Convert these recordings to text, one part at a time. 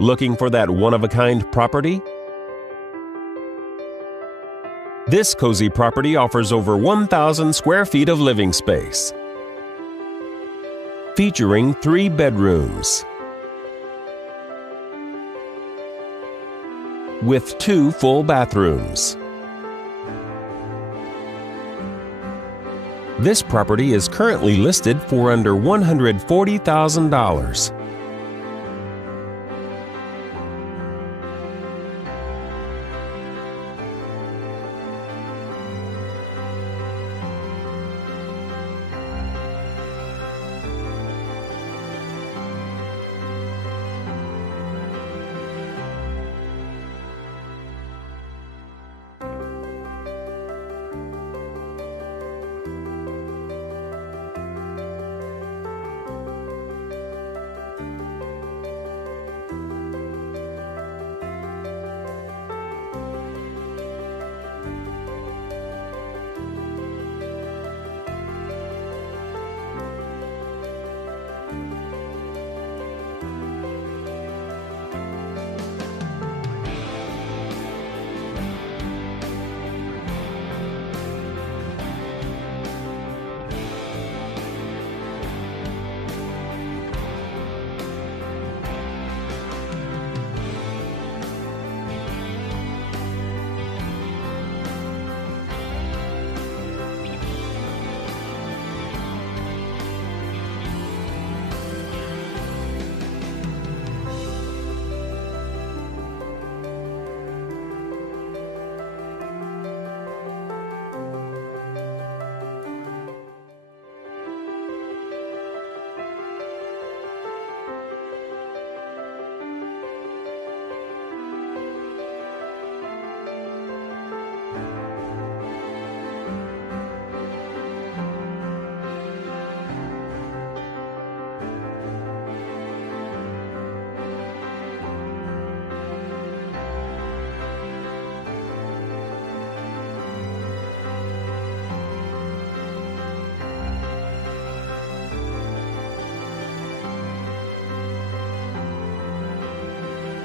Looking for that one-of-a-kind property? This cozy property offers over 1,000 square feet of living space, featuring 3 bedrooms with 2 full bathrooms. This property is currently listed for under $140,000.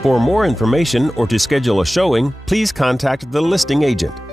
For more information or to schedule a showing, please contact the listing agent.